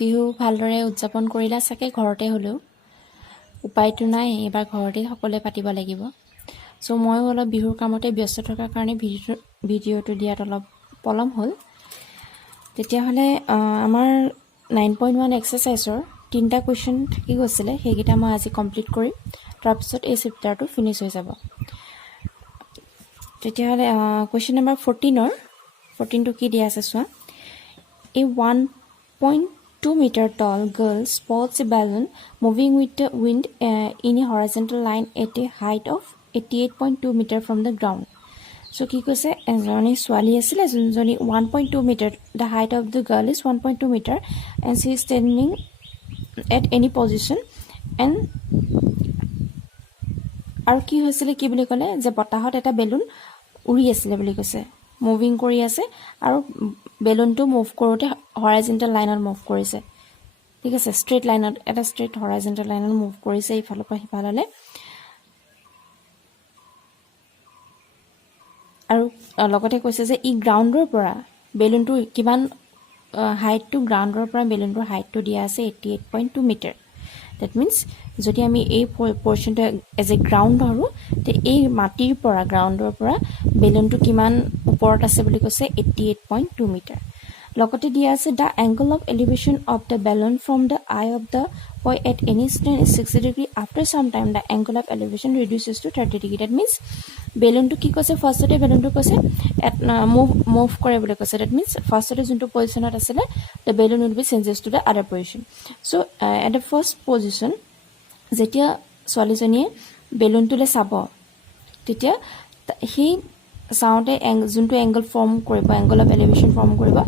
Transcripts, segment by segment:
বিহু ভালদৰে উদযাপন কৰিলা চাগে ঘৰতে হ'লেও উপায়টো নাই এবাৰ ঘৰতে সকলোৱে পাতিব লাগিব সো ময়ো অলপ বিহুৰ কামতে ব্যস্ত থকাৰ কাৰণে ভিডিঅ'টো দিয়াত অলপ পলম হ'ল তেতিয়াহ'লে আমাৰ 9.1 এক্সাৰসাইজৰ তিনটা কোৱেশ্চন থাকি গৈছিলে সেইকেইটা মই আজি কমপ্লিট কৰিম তাৰপিছত এই চেপ্টাৰটো ফিনিশ হৈ যাব তেতিয়াহ'লে কোৱেশ্চন নম্বৰ 14টো কি দিয়া আছে চোৱা A 1.2 meter tall girl spots a balloon moving with the wind in a horizontal line at a height of 88.2 meter from the ground. So কি কৈছে এজনী ছোৱালী আছিল যোনজনী 1.2 meter the height of the girl is 1.2 meter and she is standing at any position and আৰু কি হৈছিল কি বুলি ক'লে যে বতাহত এটা বেলুন উৰি আছিল বুলি কৈছে মুভিং কৰি আছে আৰু বেলুনটো মুভ কৰোতে হৰাইজন্টাল লাইনত মুভ কৰিছে ঠিক আছে ষ্ট্ৰেট লাইনত এটা ষ্ট্ৰেট হৰাইজন্টাল লাইনত মুভ কৰিছে ইফালৰ পৰা সিফাললৈ আৰু লগতে কৈছে যে ই গ্ৰাউণ্ডৰ পৰা বেলুনটো কিমান হাইটটো গ্ৰাউণ্ডৰ পৰা বেলুনটোৰ হাইটটো দিয়া আছে 88.2 মিটাৰ that means যদি আমি এই পোৰশনটো এজ এ গ্ৰাউণ্ড ধৰো তে এই মাটিৰ পৰা গ্ৰাউণ্ডৰ পৰা বেলুনটো কিমান ওপৰত আছে বুলি কৈছে 88.2 মিটাৰ লগতে দিয়া আছে the angle of elevation of the balloon from the eye of the boy at any distance is 60 degree after some time the angle of elevation reduces to 30 degree that means বেলুনটো কি কৈছে ফাৰ্ষ্টতে বেলুনটো কৈছে move কৰে বুলি কৈছে that means ফাৰ্ষ্টতে যোনটো পজিশনত আছিল the balloon will be changes to the other position so at the first position যেতিয়া ছোৱালীজনীয়ে বেলুনটোলে চাব তেতিয়া সেই সাউন্ডে যোনটো এংগল ফৰ্ম কৰিব এংগল অফ এলিভেশন ফৰ্ম কৰিব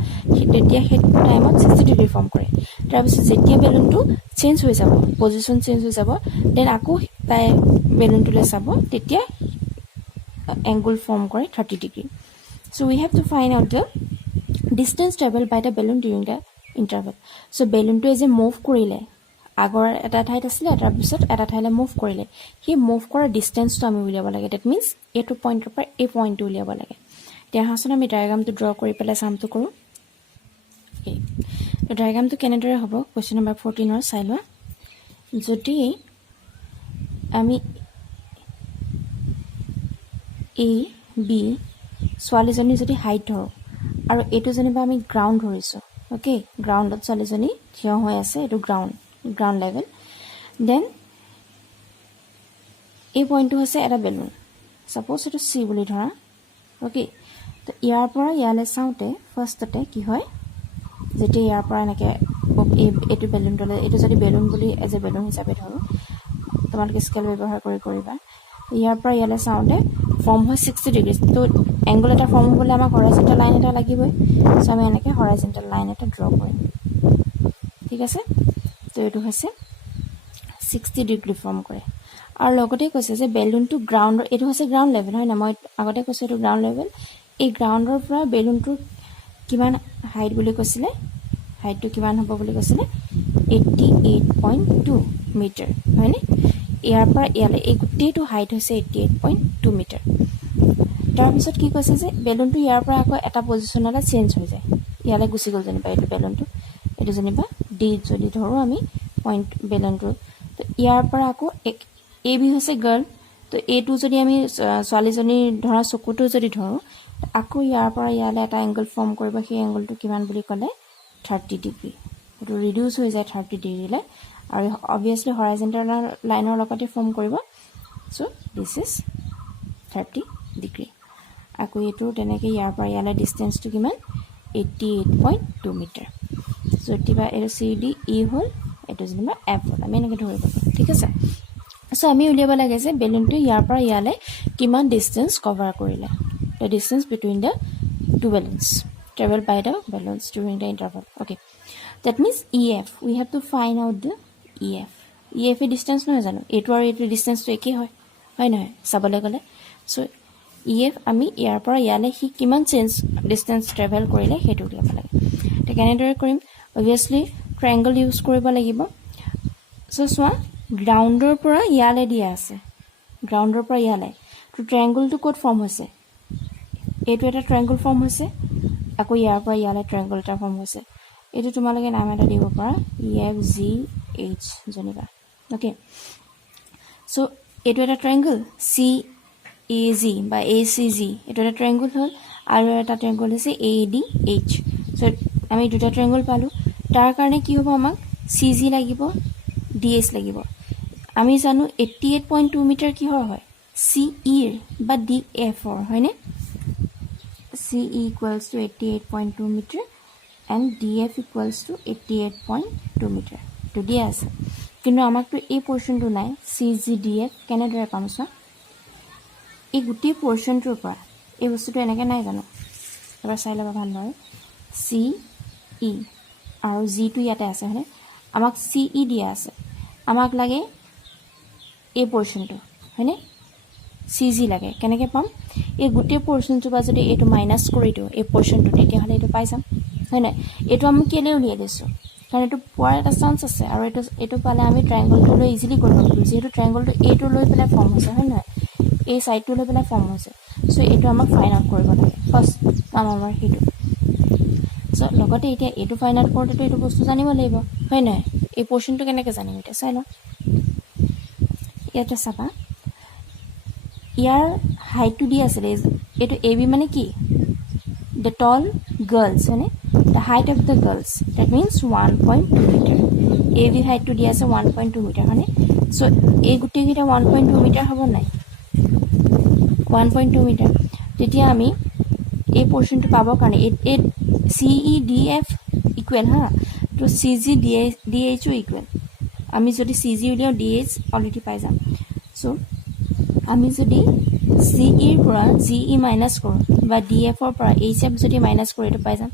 তেতিয়া সেই টাইমত 60 ডিগ্ৰী ফৰ্ম কৰে তাৰপিছত যেতিয়া বেলুনটো চেঞ্জ হৈ যাব পজিশন চেঞ্জ হৈ যাব দেন আকৌ তাই বেলুনটোলে চাব তেতিয়া angle form করে 30 degree so we have to find out the distance traveled by the balloon during the interval so balloon to as a move করিলে আগৰ এটা ঠাইত আছিল তাৰ পিছত এটা ঠাইলে মুভ কৰিলে হি মুভ কৰা ডিসটেন্স তো আমি উলিয়াব লাগে that means a to point পৰা a point to উলিয়াব লাগে এতিয়া হাসন আমি ডায়াগ্ৰামটো ড্ৰ কৰি পেলাই সামটো কৰো তো ডায়াগ্ৰামটো কেনেদৰে হ'ব কোৱেশ্চন নম্বৰ 14 ৰ চাই লোৱা যদি আমি A B ছোৱালীজনী যদি হাইট ধৰো আৰু এটো জনিবা আমি গ্ৰাউণ্ড ধৰিছো ওকে গ্ৰাউণ্ডত ছোৱালীজনী থিয় হৈ আছে এটো গ্ৰাউণ্ড লেভেল দেন এই পইণ্টটো হৈছে এটা বেলুন সাপোজ এটো C বুলি ধৰা ওকে তো ইয়াৰ পৰা ইয়ালে চাওতে ফাৰ্ষ্টতে কি হয় যেতি ইয়াৰ পৰা এনেকে এটো বেলুনটোলে এটো যদি বেলুন বুলি এজ এ বেলুন হিচাপে ধৰো তোমালোকে স্কেল ব্যৱহাৰ কৰিবা ইয়াৰ পৰা ইয়ালে চাওতে ফৰ্ম হয় 60 ডিগ্ৰী তো এংগল এটা ফৰ্ম হ'বলে আমাক হৰাইজন্টাল লাইন এটা লাগিবই সো আমি এনেকে হৰাইজন্টাল লাইন এটা ড্ৰ কৰিম ঠিক আছে তো এটো হৈছে 60 ডিগ্ৰী ফৰ্ম কৰে আৰু লগতে কৈছে যে বেলুনটো গ্ৰাউণ্ড এটো হৈছে গ্ৰাউণ্ড লেভেল হয় না মই আগতে কৈছো এটো গ্ৰাউণ্ড লেভেল এই গ্ৰাউণ্ডৰ পৰা বেলুনটো কিমান হাইট বুলি কৈছিলে হাইটটো কিমান হ'ব বুলি কৈছিলে 88.2 মিটাৰ হয়নে ইয়াৰ পৰা ইয়ালে এই গুটেটো হাইট হৈছে 88.2 মিটাৰ তাৰ পিছত কি কৈছে যে বেলুনটো ইয়াৰ পৰা আকৌ এটা পজিশনলে চেঞ্জ হৈ যায় ইয়ালে গুচি গল জনিবা এই বেলুনটো এটো জনিবা ডি যদি ধৰো আমি পইণ্ট বেলুনটো তো ইয়াৰ পৰা আকৌ এ বি হৈছে গাৰ্ল তো এটো যদি আমি ছোৱালীজনী ধৰা চকুটো যদি ধৰো আকৌ ইয়াৰ পৰা ইয়ালে এটা এংগল ফৰ্ম কৰিব সেই এংগলটো কিমান বুলি ক'লে 30 ডিগ্ৰী এটো ৰিডিউস হৈ যায় 30 ডিগ্ৰীলে আৰু obviously horizontal লাইনৰ লগতে ফৰ্ম কৰিব সো this is 30 ডিগ্ৰী আকৌ এটো তেনেকে ইয়াৰ পৰা ইয়ালে ডিসটেন্সটো কিমান 88.2 মিটাৰ সো এতিবা এৰ CD E হল এটো যেনিবা F হল আমি এনেকে ধৰিব ঠিক আছে সো আমি উলিয়াব লাগে যে বেলুনটো ইয়াৰ পৰা ইয়ালে কিমান ডিসটেন্স কভাৰ কৰিলে the distance between the two balloons traveled by the balloons during the interval okay that means EF we have to find out the EF A distance নহয় জানো এটো আৰু এটো ডিসটেন্সটো একেই হয় নহয় চাবলে গলে সো EF আমি ইয়াৰ পৰা ইয়ালে হি কিমান চেঞ্জ ডিসটেন্স ট্ৰেভেল কৰিলে হেতু উলিয়াব লাগে তে কেনেদৰে কৰিম obviously ট্ৰায়াঙ্গল ইউজ কৰিব লাগিব সো সোৱা গ্ৰাউণ্ডৰ পৰা ইয়ালে দিয়া আছে গ্ৰাউণ্ডৰ পৰা ইয়ালে তো ট্ৰায়াঙ্গলটো কোড ফৰ্ম হৈছে এটো এটা ট্ৰায়াঙ্গল ফৰ্ম হৈছে আকৌ ইয়াৰ পৰা ইয়ালে ট্ৰায়াঙ্গল এটা ফৰ্ম হৈছে এইটো তোমালোকে নাম এটা দিব পাৰা EFGH জনিবা ওকে সো এইটো এটা ট্ৰায়াঙ্গল CAG বা ACG এইটো এটা ট্ৰায়াঙ্গল হ'ল আৰু এটা ট্ৰায়াঙ্গল আছে ADH সো আমি দুটা ট্ৰায়াঙ্গল পালো তাৰ কাৰণে কি হ'ব আমাক CG লাগিব DS লাগিব আমি জানো 88.2 মিটাৰ কিহৰ হয় CE বা DF হয়নে CE equals to 88.2 meter and DF equals to 88.2 meter to দিয়া আছে কিন্তু আমাকটো এই পোৰশনটো নাই CGDF কেনেদৰে পাম সা এই গুটি পোৰশনটোৰ পৰা এই বস্তুটো এনেকৈ নাই জানো এবাৰ চাই লবা ভালদৰে CE আৰু G টো ইয়াতে আছে হয়নে আমাক CE দিয়া আছে আমাক লাগে এই পোৰশনটো হয়নে CG লাগে কেনেকৈ পাম এই গুটি পোৰশনটো বা যদি এটো মাইনাস কৰি দিও এই পোৰশনটো তেতিয়া হলে এটো পাই যাম হয় না এটো আমি কেলে উলিয়াই দিছো কাৰণ এটো পোৱাৰ এটা চান্স আছে আৰু এটো পালে আমি ট্ৰায়াঙ্গলটো লৈ ইজিলি কৰিব পাৰো যেটো ট্ৰায়াঙ্গলটো এটো লৈ পেলাই ফৰ্ম হৈছে হয় না এই সাইডটো লৈ পেলাই ফৰ্ম হৈছে সো এটো আমাক ফাইন্ড আউট কৰিব লাগে ফাৰ্স্ট কাম আমাৰ হেতু সো লগতে এতিয়া এটো ফাইন্ড আউট কৰোতে এটো বস্তু জানিব লাগিব হয় না এই পোৰশনটো কেনেকৈ জানিম এটা চাই লও ইয়াতে চাবা ইয়াৰ হাইটটো দি আছে এটো AB মানে কি the tall girls হয়নে the height of the girls that means 1.2 meter AB height to dia ase 1.2 meter hone so ei guti gita 1.2 meter hobo nai 1.2 meter tetia ami ei portion to pabo karone it CEDF equal ha to CGDH equal ami jodi CG uliao DH already pai jam so আমি যদি CE এর পৰা GE minus কৰো বা DF এৰ পৰা HF যদি minus কৰো এটা পাই যাম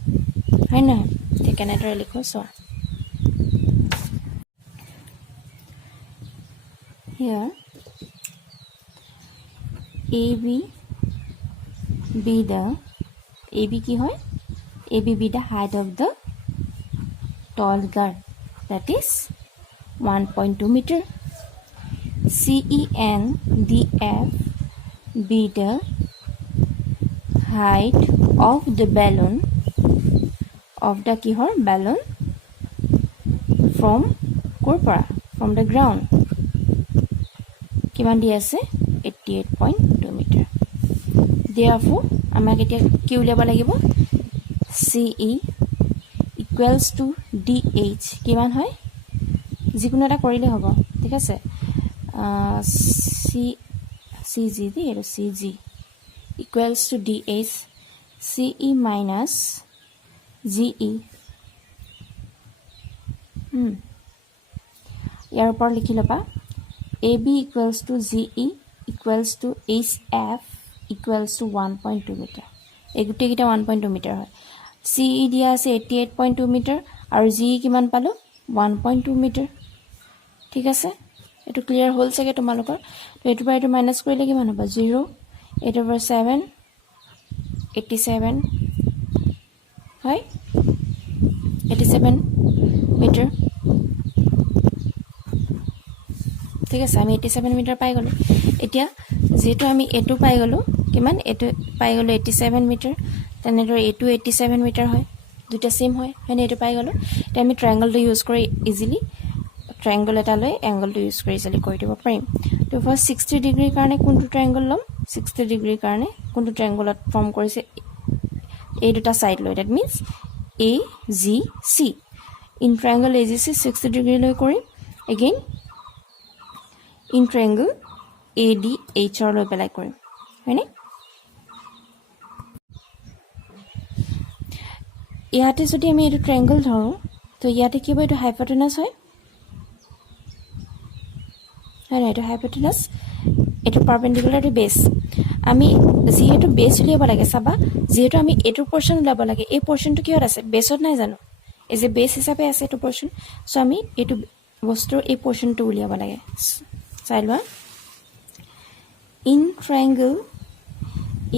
হয় না ঠিক এনেদৰে লিখো সো here AB কি হয় AB be the height of the tall girl that is 1.2 meter CENDF be the height of the balloon of the kihor balloon from korpora from the ground kiman di ase 88.2 meter therefore amak etia ki uliaba lagibo CE equals to DH kiman hoy jikono eta korile hobo ঠিক আছে CG CG equals to DH CE minus GE ইয়াৰ ওপৰ লিখি লবা AB equals to GE equals to HF equals to 1.2 meter এই গুটি কিটা 1.2 metre হয় CE দিয়া আছে 88.2 মিটাৰ আৰু GE কিমান পালো 1.2 মিটাৰ ঠিক আছে এটো ক্লিয়াৰ হল চাগে তোমালোকৰ তো এটো পৰা এটো মাইনাস কৰিলে কিমান হ'ব 0 এটো পৰা 7 87 হয় 87 মিটাৰ ঠিক আছে আমি 87 মিটাৰ পাই গলো এতিয়া যেটো আমি এটো পাই গলো কিমান এটো পাই গলো 87 মিটাৰ তেনেদৰে এটো 87 মিটাৰ হয় দুটা সেম হয় মানে এটো পাই গলো তে আমি ট্ৰায়াঙ্গলটো ইউজ কৰি easily triangle eta loi angle to use kori sali koi dibo parim to for 60 degree karone kuntu triangle lom 60 degree karone kuntu triangle form korise a duta side loi that means AGC in triangle AGC 60 degree loi kori again in triangle ADH loi pelai kori hoine ইয়াতে যদি আমি এটা triangle ধৰো তো ইয়াতে কি হয় এটা হাইপোটেনাস হয় হয় এটা হাইপোটেনাস এটা পারপেন্ডিকুলার টু বেস আমি যেহেতু বেস উলিয়াব লাগে চাবা যেহেতু আমি এটো পোরশন উলাব লাগে এই পোরশনটো কিহত আছে বেসত নাই জানো এই যে বেস হিসাবে আছে এটো পোরশন সো আমি এটো বস্তুৰ এই পোৰশনটো উলিয়াব লাগে চাইলবা ইন ট্ৰায়াঙ্গল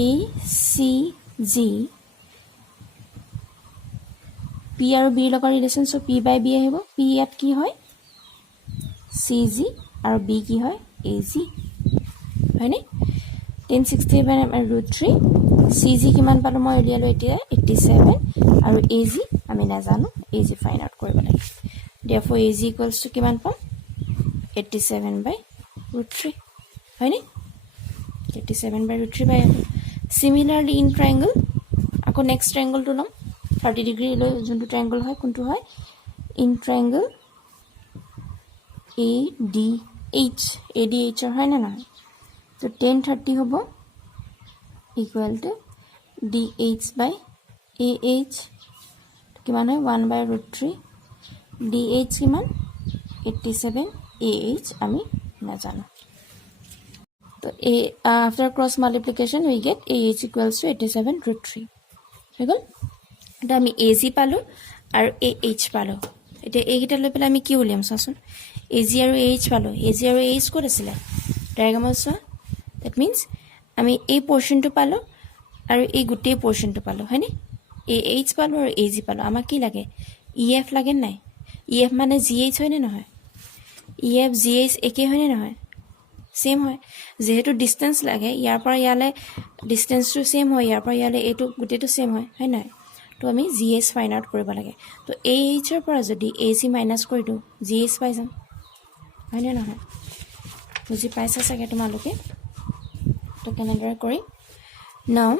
ACG P আৰু B লগৰ relation so P by B আহিব P ইয়াত কি হয় CG আৰু B কি হয় AG হয়নে 1067 √3 CG কিমান পালো মই উলিয়ালো এতিয়া 87 আৰু AG আমি নাজানো AG ফাইন আউট কৰিব লাগে therefore AG equals to কিমান পাম 87/√3 হয়নে 87/√3 পাই similarly in triangle আকৌ next triangle to লম 30 degree লৈ যোনটো triangle হয় কোনটো হয় in triangle ADH হয় না নহয় তো tan 30 হ'ব equal to DH/AH কিমান হয় 1/√3 DH কিমান 87 AH আমি নাজানো তো after cross multiplication we get AH equals to 87/√3 হৈ গ'ল তো আমি AG পালো আৰু AH পালো এতিয়া এইকেইটা লৈ পেলাই আমি কি উলিয়াম চাচোন AG আৰু AH পালো AG আৰু AH ক'ত আছিলে ডায়াগ্ৰামত চোৱা that means আমি এই পোৰ্শনটো পালো আৰু এই গোটেই পোৰ্শনটো পালো হয়নে AH পালো আৰু AG পালো আমাক কি লাগে EF লাগে নাই EF মানে GH হয় নে নহয় EF GH একে হয় নে নহয় সেম হয় যেহেতু ডিসটেন্স লাগে ইয়াৰ পৰা ইয়ালে ডিসটেন্সটো সেম হয় ইয়াৰ পৰা ইয়ালে এটো গোটেটো সেম হয় হয় নাই তো আমি GH ফাইন্ড আউট কৰিব লাগে তো AH ৰ পৰা যদি AC মাইনাস কৰি দিও GH পাই যাম হয় নে নহয় বুজি পাইছা চাগে তোমালোকে তো কেনেদৰে কৰি নাও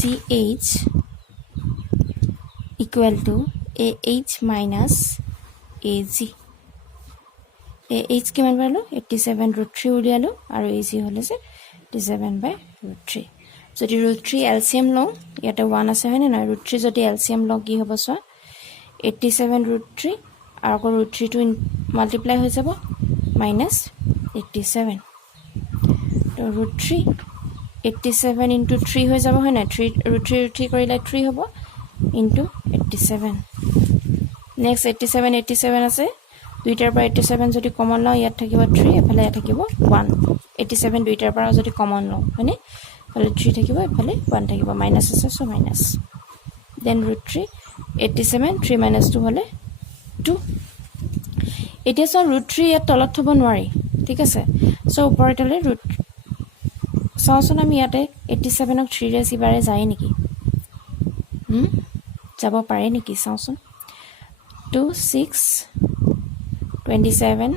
GH equal to AH minus AG AH কিমান পালো 87/√3 উলিয়ালো আৰু AG হলে যে 87/√3 যদি √3 LCM লওঁ ইয়াতে 1 আছে হয়নে না √3 যদি LCM লওঁ কি হ'ব চোৱা 87/√3 আৰু আকৌ √3 টো মাল্টিপ্লাই হৈ যাব minus 87 তো √3 87 into 3 হৈ যাব হয় না 3 √3 কৰিলে 3 হ'ব into 87 next 87 আছে দুইটাৰ পৰা 87 যদি কমন লওঁ ইয়াত থাকিব 3 এফালে ইয়াত থাকিব 1 87 দুইটাৰ পৰা যদি কমন লওঁ মানে ফলে 3 থাকিব এফালে 1 থাকিব মাইনাস আছে সো মাইনাস দেন √3 87 3 minus 2 হলে 2 এতিয়া সো √3 ইয়াত তলত থব নোৱাৰি ঠিক আছে সো ওপৰতলে চাওচোন আমি ইয়াতে 87 ক 3 ৰে সিবাৰে যায় নেকি যাব পাৰে নেকি চাওচোন 2 6 27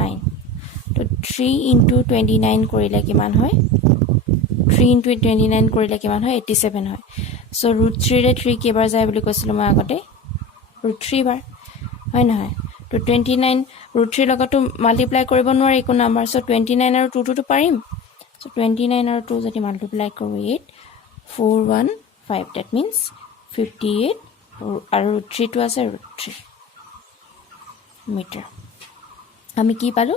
9 তো 3 into 29 কৰিলে কিমান হয় 3 into 29 কৰিলে কিমান হয় 87 হয় সো √3 ৰে 3 কেবাৰ যায় বুলি কৈছিল মই আগতে √3 বাৰ হয় নহয় তো 29 √3 লগতো মাল্টিপ্লাই কৰিব নোৱাৰি কোনো নাম্বাৰ সো 29 আৰু 2 টো পাৰিম so 29 আৰু 2 যদি মাল্টিপ্লাই কৰো 8 415 that means 58 আৰু 3 টো আছে √3 মিটাৰ আমি কি পালো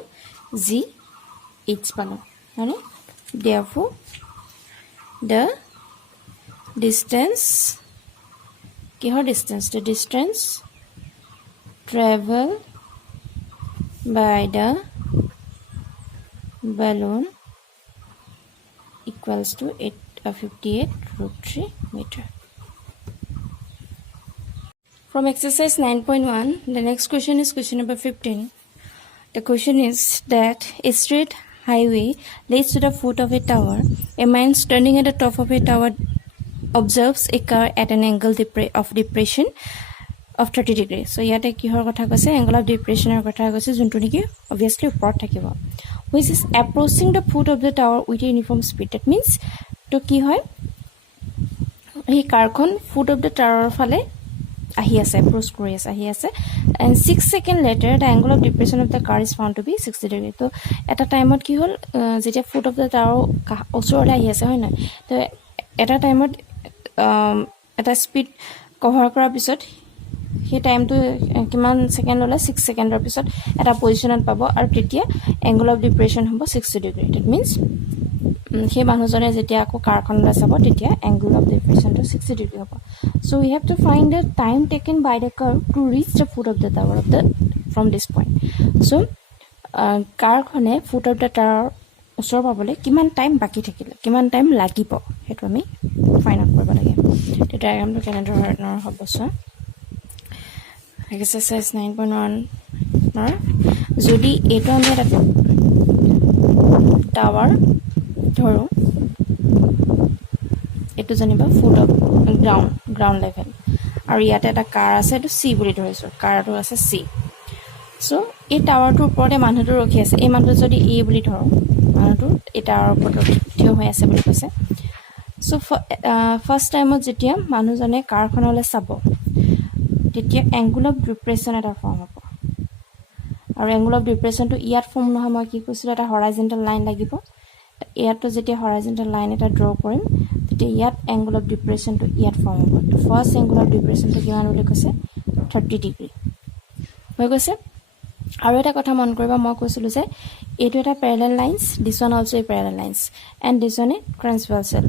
GH পালো মানে therefore the distance কিহৰ distance the distance traveled by the balloon equals to 58/√3 meter. From exercise 9.1, the next question is question number 15. The question is that a straight highway leads to the foot of a tower. A man standing at the top of a tower observes a car at an angle of depression of 30 degrees. So yate kihor kotha koise angle of depression er kotha koise juntu niki obviously upor thakibo which is approaching the foot of the tower with a uniform speed. That means to ki hoy ei car khon foot of the tower phale ahi ase approach kori ase ahi ase and 6 seconds later the angle of depression of the car is found to be 60 degree. To at a time ot ki hol jetia foot of the tower osore ahi ase hoy na to at a time ot eta speed cover kora pisot he time to kiman second hola 6 second er pisot eta position at pabo aru tetia angle of depression hobo 60 degree. That means he manujone jetia ko car khon la sabo tetia angle of depression to 60 degree hobo. So we have to find the time taken by the car to reach the foot of the tower of the from this point. So car khone foot of the tower osor pabole kiman time baki thakile kiman time lagibo hetu ami find out korba lage. The diagram to canada nor hobo so exercise 9.1 nor jodi eto ami tower ধৰোঁ, এইটো জানিবা foot of ground level, আৰু ইয়াতে এটা কাৰ আছে, এইটো C বুলি ধৰিছোঁ, কাৰটো আছে চি। চ' এই টাৱাৰটোৰ ওপৰতে মানুহটো ৰখি আছে। এই মানুহটো যদি এ বুলি ধৰোঁ, মানুহটো এই টাৱাৰৰ ওপৰত থিয় হৈ আছে বুলি কৈছে। চ' ফাৰ্ষ্ট টাইমত যেতিয়া মানুহজনে কাৰখনলৈ চাব, তেতিয়া এংগুল অফ ডিপ্ৰেশ্যন এটা ফৰ্ম হ'ব, আৰু এংগুল অফ ডিপ্ৰেশ্যনটো ইয়াত ফৰ্ম নহয়, মই কি কৈছিলোঁ, এটা হৰাইজেণ্টেল লাইন লাগিব। ইয়াতো যেতিয়া হৰাইজেণ্টেল লাইন এটা ড্ৰ কৰিম, তেতিয়া ইয়াত এংগুল অফ ডিপ্ৰেশ্যনটো ইয়াত ফৰ্ম হ'ব। ফাৰ্ষ্ট এংগুল অফ ডিপ্ৰেশ্যনটো কিমান বুলি কৈছে, 30 ডিগ্ৰী হৈ গৈছে। আৰু এটা কথা মন কৰিবা, মই কৈছিলোঁ যে এইটো এটা parallel lines, this one also' a parallel lines, and this one a transversal.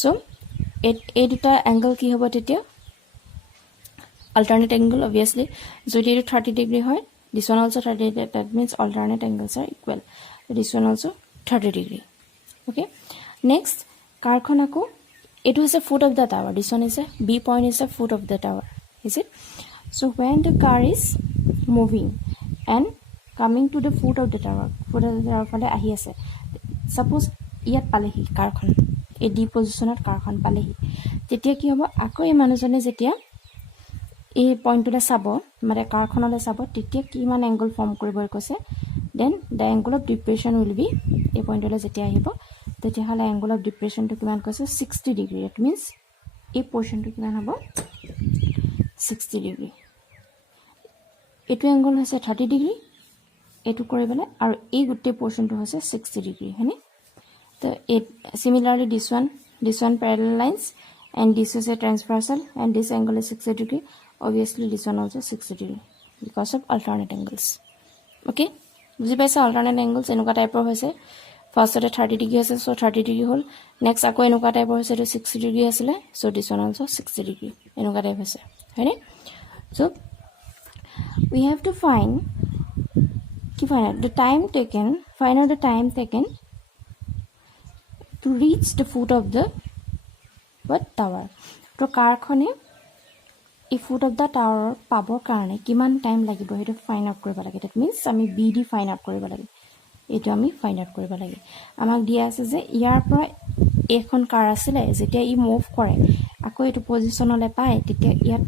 So' এই দুটা এংগল কি হ'ব তেতিয়া, alternate angle obviously, যদি এইটো 30 ডিগ্ৰী হয়, this one also 30 degree, that means alternate angles are equal, so this one also 30 degree. Okay, next কাৰখন আকৌ এইটো হৈছে foot of the tower, this one is a B point is the foot of the tower, is it? So when the car is moving and coming to the foot of the tower ফালে আহি আছে, suppose ইয়াত পালেহি কাৰখন, এই D পজিশ্যনত কাৰখন পালেহি, তেতিয়া কি হ'ব, আকৌ এই মানুহজনে যেতিয়া এই পইণ্টটোলৈ চাব, মানে কাৰখনলৈ চাব, তেতিয়া কিমান এংগল ফৰ্ম কৰিব কৈছে, then the angle of depression will be, এই পইণ্টলৈ যেতিয়া আহিব তেতিয়াহ'লে এংগল অফ ডিপ্ৰেশ্যনটো কিমান কৈছে, 60 ডিগ্ৰী। ইট মিনছ এই পৰ্শ্যনটো কিমান হ'ব, 60 ডিগ্ৰী। এইটো এংগল হৈছে 30 ডিগ্ৰী, এইটো কৰি পেলাই, আৰু এই গোটেই পৰ্শ্যনটো হৈছে 60 ডিগ্ৰী, হয়নে? তো এই similarly this one parallel lines, and this is a transversal, and this angle is 60 degree. Obviously this one also 60 degree because of alternate angles. Okay, বুজি পাইছা? alternate angles এনেকুৱা টাইপৰ হৈছে, ফাৰ্ষ্টতে 30 ডিগ্ৰী আছে, চ' 30 ডিগ্ৰী হ'ল, নেক্সট আকৌ এনেকুৱা টাইপৰ হৈছে, এইটো 60 ডিগ্ৰী আছিলে, চ' দিছ ওৱান অলছ' 60 ডিগ্ৰী, এনেকুৱা টাইপ হৈছে, হয়নে? চ' we have to find the time taken to reach the foot of the tower. তো কাৰখনে এই ফুট অফ দ্য টাৱাৰৰ পাবৰ কাৰণে কিমান টাইম লাগিব সেইটো ফাইণ্ড আউট কৰিব লাগে। ডেট মিনছ আমি বি ডি ফাইণ্ড আউট কৰিব লাগে, এইটো আমি ফাইণ্ড আউট কৰিব লাগে। আমাক দিয়া আছে যে ইয়াৰ পৰা এইখন কাৰ আছিলে, যেতিয়া ই মুভ কৰে আকৌ এইটো পজিশ্যনলৈ পায়, তেতিয়া ইয়াত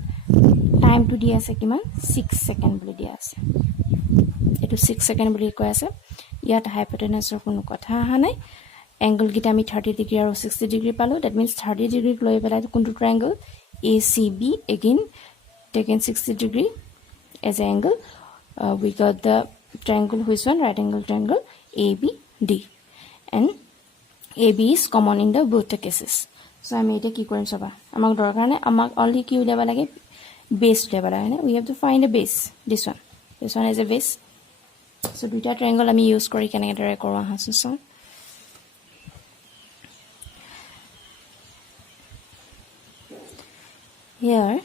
টাইমটো দিয়া আছে কিমান, 6 ছেকেণ্ড বুলি দিয়া আছে। এইটো 6 ছেকেণ্ড বুলি কৈ আছে। ইয়াত হাইপটেনাছৰ কোনো কথা অহা নাই। এংগলকেইটা আমি 30 ডিগ্ৰী আৰু 60 ডিগ্ৰী পালোঁ। ডেট মিনছ 30 ডিগ্ৰীক লৈ পেলাই কোনটো triangle, A C B, again taken 60 degree as a angle, we got the triangle which one, right angle triangle A B D, and A B is common in the both the cases. So' আমি এতিয়া কি কৰিম চাবা, আমাক দৰকাৰ নাই, আমাক only কি উলিয়াব লাগে, বেছ উলিয়াব লাগে, হয়নে? উই হেভ টু ফাইণ্ড এ বেছ, দিছ ওৱান এজ এ বেছ। চ' দুইটা ট্ৰাইংগল আমি ইউজ কৰি কেনেদৰে কৰোঁ আহাচোন চাওঁ। Here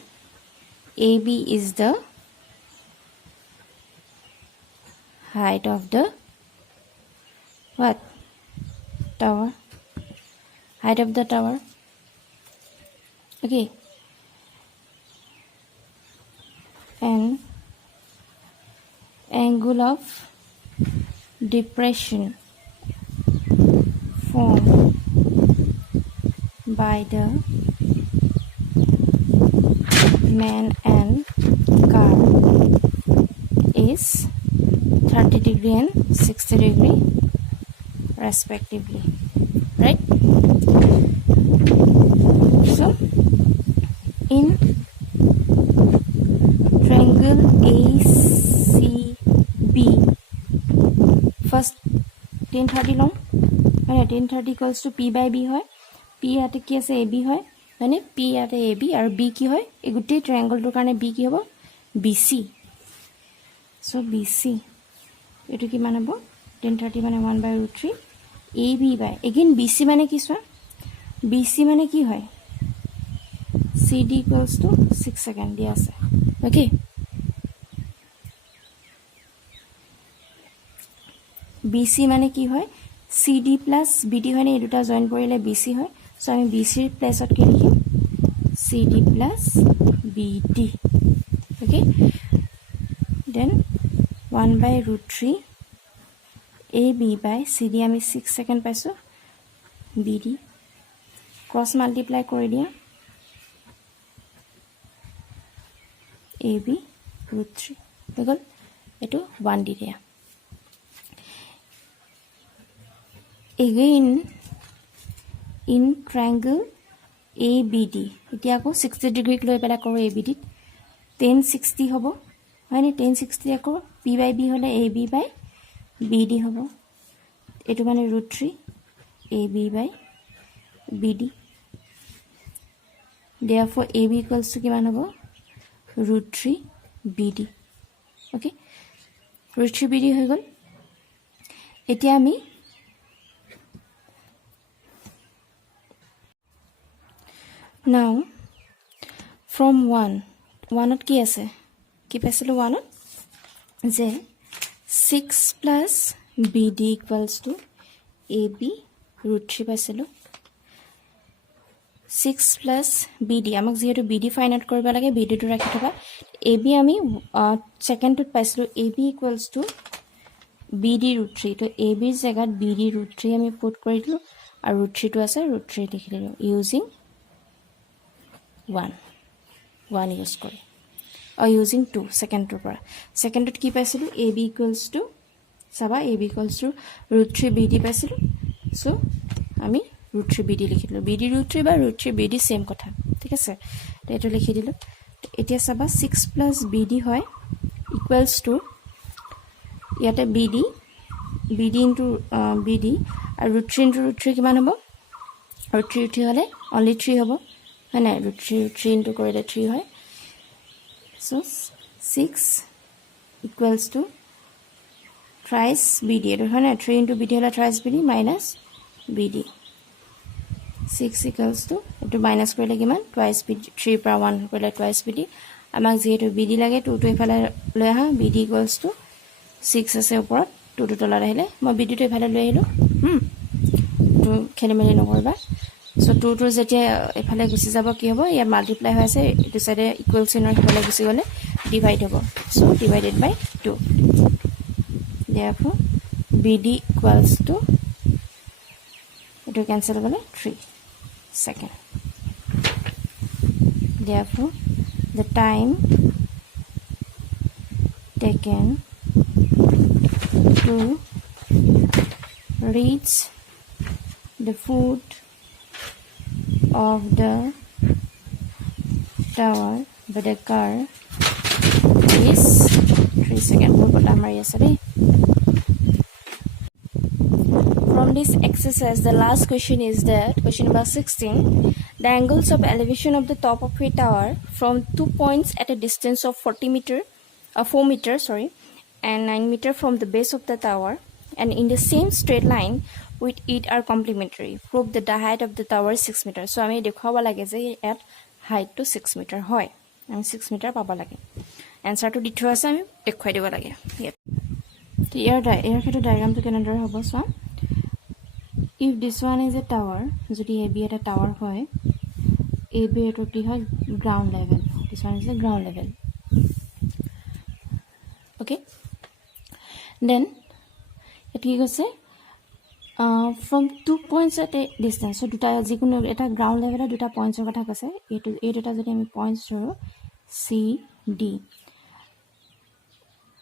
AB is the height of the what? Tower. Height of the tower. Okay. And angle of depression formed by the man and car is 30 degree and 60 degree respectively, right? So in triangle ACB, first 1030 long, right? 1030 equals to P by B হয়, P ইয়াতে কি আছে, AB হয়, মানে P ইয়াতে A B, আৰু B কি হয়, এই গোটেই ট্ৰাইংগলটোৰ কাৰণে বি কি হ'ব, B C. So' B C এইটো কিমান হ'ব, 1030 মানে 1/√3 A B by, again B C মানে কি চোৱা, বি চি মানে কি হয়, C D equals to 6 second দিয়া আছে। অ'কে, বি চি মানে কি হয়, C D plus B D হয়নে, এই দুটা জইন কৰিলে বি চি হয়। চ' আমি বি চিৰ প্লেচত কি লিখিম, C D plus B D. Okay, then 1/√3 AB by CD আমি 6 সেকেন্ড পাইছো BD ক্রস মাল্টিপ্লাই কৰি দিয়া AB √3 হৈ গল এটো 1 দি দিয়া again in triangle ABD এতিয়া আকৌ 60 ডিগ্ৰী লৈ পেলা কৰো ABD 1060 হ'ব হয়নে 1060 আকৌ P by B হলে AB by BD হ'ব এটো মানে √3 AB by BD therefore AB equals to কিমান হ'ব √3 BD okay √3 BD হৈ গল এতিয়া আমি now from 1 ত কি আছে কি পাইছিলো 1 ত যে 6 plus BD equals to AB √3 পাইছিলো 6 plus BD আমাক যেহেতু BD ফাইন্ড আউট কৰিব লাগে BD টো ৰাখি থবা AB আমি সেকেন্ডত পাইছিলো AB equals to BD √3 তো AB ৰ জায়গাত BD √3 আমি পুট কৰি দিলো আৰু √3 টো আছে √3 লিখি দিলো ইউজিং 1 ইউজ কৰি or using 2 second to পৰা second to কি পাইছিলো AB equals to Saba AB equals to √3 BD পাইছিলো so আমি √3 BD লিখি দিলো BD √3 বা √3 BD সেম কথা ঠিক আছে তো এটো লিখি দিলো এতিয়া সাবা 6 plus BD হয় equals to ইয়াতে BD into BD আৰু √3 into √3 কিমান হ'ব √3 হলে only 3 হ'ব মানে √3 into কৰিলে 3 হয় so 6 equals to thrice BD এটো হয় না 3 into BD হলে thrice BD minus BD 6 equals to এটো মাইনাস কৰিলে কিমান twice BD 3 পৰা 1 কৰিলে twice BD আমাক যেহেতু BD লাগে 2 টো এফালে লৈ আহা BD equals to 6 আছে ওপৰত 2 টো তলত আহিলে মই BD টো এফালে লৈ আহিলো তো খেলি মেলি নকৰিবা so 2 to যেতিয়া এফালে গুছি যাব কি হ'ব ইয়া মাল্টিপ্লাই হৈ আছে এটো সাইডে ইকুয়াল চিনৰ এফালে গুছি গলে ডিভাইড হ'ব so divided by 2 therefore BD equals to এটো ক্যান্সেল গলে 3 second therefore the time taken to reach the foot of the tower by the car is 3 seconds. From this exercise, the last question is that question number 16. The angles of elevation of the top of a tower from 2 points at a distance of 4 meter, and 9 meter from the base of the tower, and in the same straight line with it are complementary. Prove that the height of the tower is 6 meter. So আমি দেখাব লাগে যে at height to 6 meter হয় আমি 6 meter পাব লাগে answer to দি থোৱা আছে আমি দেখাই দিব লাগে তো ইয়াৰ ক্ষেত্ৰত ডায়াগ্ৰামটো কেনেদৰে হ'ব so if this one is a tower যদি AB এটা টাৱাৰ হয় AB এটো কি হয় ground level this one is the ground level okay then it কি কৈছে from 2 points at a distance so দুটা যিকোনো এটা গ্ৰাউন্ড লেভেলৰ দুটা পইণ্টৰ কথা কৈছে এই দুটা যদি আমি পইণ্টছ ধৰো C D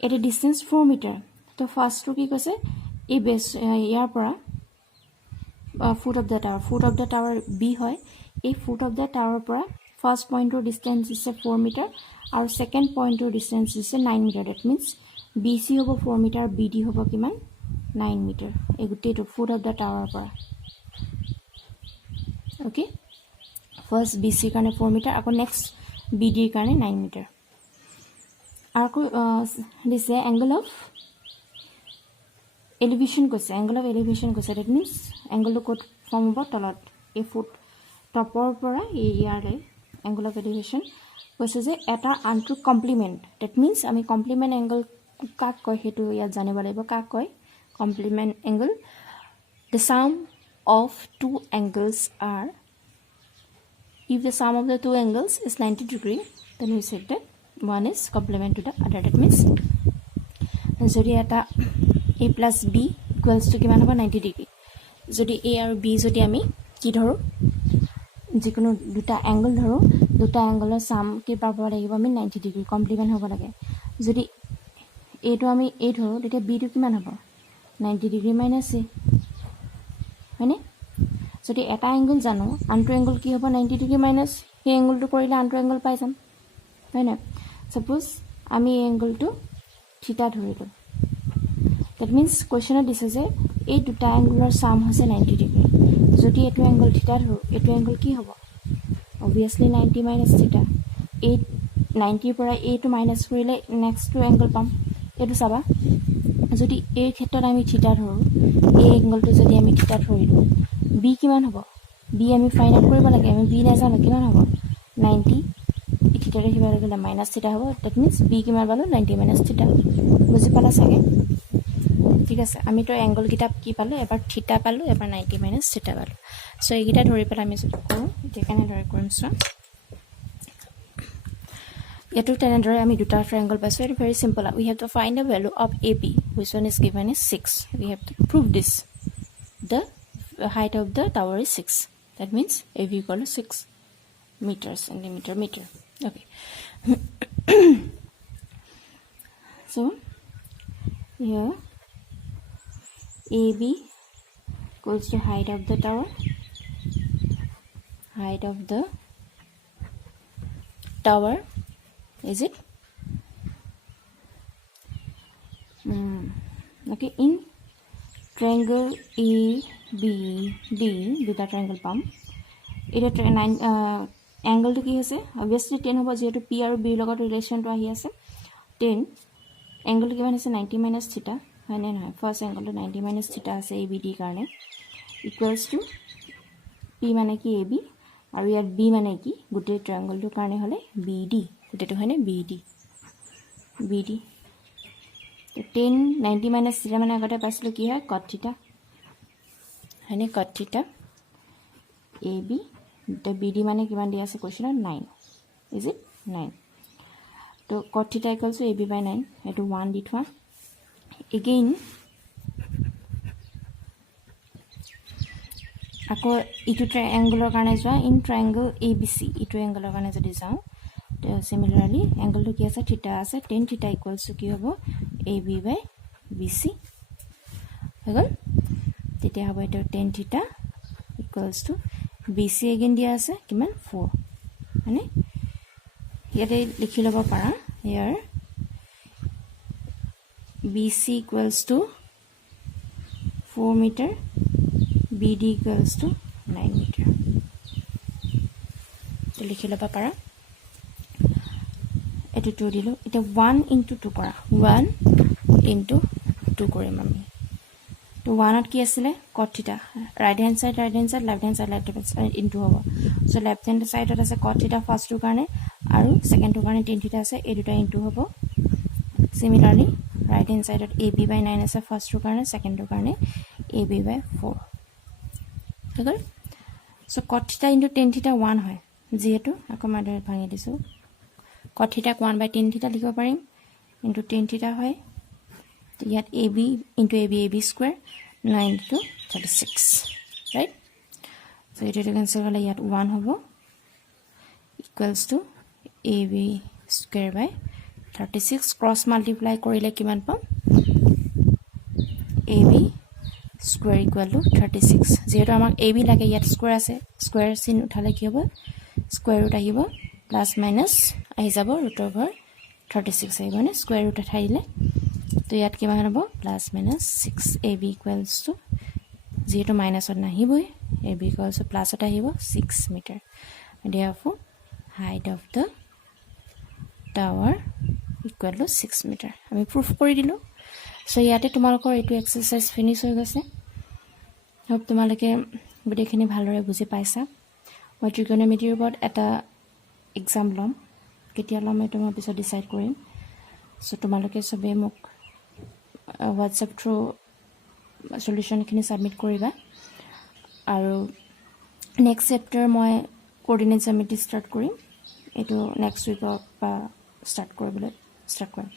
at a distance 4 meter তো ফাৰ্স্ট টু কি কৈছে এই বেস ইয়াৰ পৰা foot of the tower B হয় এই foot of the tower পৰা first point or distance is 4 meter আৰু second point or distance is 9 meter that means BC হ'ব 4 meter BD হ'ব কিমান 9 meter এই গুটেটো foot of the tower পৰা okay first BC কাৰণে 4 meter আকৌ next BD কাৰণে 9 meter আকৌ this is angle of elevation কৈছে angle of elevation কৈছে that means angle to code form হ'ব তলত a foot topor পৰা ইয়াৰে angle of elevation কৈছে যে এটা আনটো কমপ্লিমেন্ট that means আমি কমপ্লিমেন্ট angle কাক কয় হেতু ইয়াত জানিব লাগিব কাক কয় complement angle the sum of two angles are if the sum of the two angles is 90 degree then we said that one is complement to the other that means যদি এটা a plus b equals to কিমান হ'ব 90 degree যদি এ আৰু B যদি আমি কি ধৰোঁ যিকোনো দুটা এংগল ধৰোঁ দুটা এংগলৰ চাম কি পাব লাগিব আমি 90 ডিগ্ৰী কমপ্লিমেণ্ট হ'ব লাগে যদি এটো আমি এ ধৰোঁ তেতিয়া বিটো কিমান হ'ব 90 ডিগ্ৰী মাইনাছ এ হয়নে যদি এটা এংগল জানো আনটো এংগল কি হ'ব 90 ডিগ্ৰী মাইনাছ সেই এংগলটো কৰিলে আনটো এংগল পাই যাম হয় না সাপোজ আমি এই এংগলটো থিটা ধৰিলোঁ দ্যাট মিন্স কোৱেশ্যনত দিছে যে এই দুটা এংগলৰ চাম হৈছে 90 ডিগ্ৰী যদি এইটো এংগল থিটা ধৰোঁ এইটো এংগল কি হ'ব অবভিয়াছলি 90 মাইনাছ থিটা এই 90 পৰা এইটো মাইনাছ কৰিলে নেক্সটটো এংগল পাম এইটো চাবা যদি এই ক্ষেত্ৰত আমি থিটা ধৰোঁ এই এংগলটো যদি আমি থিটা ধৰিলোঁ বি কিমান হ'ব বি আমি ফাইণ্ড আউট কৰিব লাগে আমি বি নাজানো কিমান হ'ব 90 থিটাৰে কিবা গ'লে মাইনাছ থিটা হ'ব দ্যাট মিন্স বি কিমান পালোঁ 90 মাইনাছ থিটা বুজি পালা চাগে ঠিক আছে আমিতো এংগল কিটা কি পালোঁ এবাৰ থিটা পালোঁ এবাৰ 90 মাইনাছ থিটা পালোঁ চ' এইকেইটা ধৰি পেলাই আমি যদি কৰোঁ এতিয়া কেনেদৰে কৰিম চোৱা ইয়াতো তেনেদৰে আমি দুটা ট্ৰায়াংগল পাইছোঁ এইটো very simple we have to find the value of A B which one is given is 6 we have to prove this the height of the tower is 6 that means AB equal to 6 meters centimeter meter okay so here AB equals to height of the tower is it okay in triangle ABD দুটা triangle পাম এটা এংগলটো কি হৈছে obviously 10 হ'ব যেহেতু P আৰু বিৰ লগত ৰিলেশ্যনটো আহি আছে 10 এংগলটো কিমান হৈছে 90 মাইনাছ থিটা হয়নে নহয় ফাৰ্ষ্ট এংগলটো 90 মাইনাছ থিটা আছে ABD কাৰণে ইকুৱেলছ টু পি মানে কি AB আৰু ইয়াত বি মানে কি গোটেই ট্ৰায়াংগলটোৰ কাৰণে হ'লে BD গোটেইটো হয়নে BD তো 10 90 মাইনাছ থিটা মানে আগতে পাইছিলোঁ কি হয় কট থিটা হয়নে কট থিটা AB তো BD মানে কিমান দিয়া আছে কোৱেশ্যনত 9 ইজ ইট 9 তো কট থিটা ইকুৱেলছ টু AB বাই 9 এইটো 1 দি থোৱা এগেইন আকৌ ইটো ট্ৰায়াংগলৰ কাৰণে যোৱা ইন ট্ৰায়াংগল ABC ইটো এংগলৰ কাৰণে যদি যাওঁ তো সিমিলাৰলি এংগলটো কি আছে থিটা আছে 10 থিটা ইকুৱেলছ টু কি হ'ব AB বাই BC হৈ গ'ল তেতিয়া হ'ব এইটো 10 থিটা ইকুৱেলছ টু BC এগেইন দিয়া আছে কিমান 4 মানে ইয়াতে লিখি ল'ব পাৰা ইয়াৰ BC equals to 4 meter BD equals to 9 meter তো লিখি ল'ব পাৰা এটো 2 দিলো এটা 1 into 2 কৰা 1 into 2 কৰিম আমি তো 1 ত কি আছিলে cot theta right hand side left hand side into হ'ব so left hand side আছে cot theta first to কাৰণে আৰু second to কাৰণে tan theta আছে এই দুটা into হ'ব similarly right hand side AB by 9 আছে first to কাৰণে second to কাৰণে AB by 4 ঠিক আছে so cot theta into tan theta 1 হয় যেহেতু আকৌ মাদৰ ভাঙি দিছো cot theta 1 by tan theta লিখিব পাৰিম into tan theta হয় তো ইয়াত AB into AB square 9 to 36 right so it is cancel গলে ইয়াত 1 হ'ব equals to AB square by 36 cross multiply কৰিলে কিমান পাম AB square equal to 36 যেহেতু আমাক AB লাগে ইয়াত স্কয়াৰ আছে স্কয়াৰ চিন উঠালে কি হ'ব স্কয়াৰ ৰুট আহিব প্লাস মাইনাস আহি যাব ৰুট ওভাৰ 36 আহিব মানে স্কয়াৰ ৰুট উঠাইলে তো ইয়াত কিমান হ'ব plus minus 6 AB equals to যেহেতু মাইনাসত নাহিবই AB equals to প্লাসত আহিব 6 metre therefore height of the tower equal to 6 meter আমি proof কৰি দিলো সো ইয়াতে তোমালোকৰ এটো এক্সাৰসাইজ ফিনিশ হৈ গৈছে হোপ তোমালোকে ভিডিওখিনি ভালদৰে বুজি পাইছা মই ট্ৰিগোনোমেট্ৰিৰ ওপৰত এটা এক্সাম লম কেতিয়া লম এটো মই পিছত ডিসাইড কৰিম সো তোমালোকে সবে মোক WhatsApp থ্ৰু সলিউশনখিনি সাবমিট কৰিবা আৰু নেক্সট চেপ্টাৰ মই কোঅৰ্ডিনেট জ্যামিতি ষ্টাৰ্ট কৰিম এটো নেক্সট উইকৰ বা ষ্টাৰ্ট কৰিবলৈ ষ্টাৰ্ট কৰিম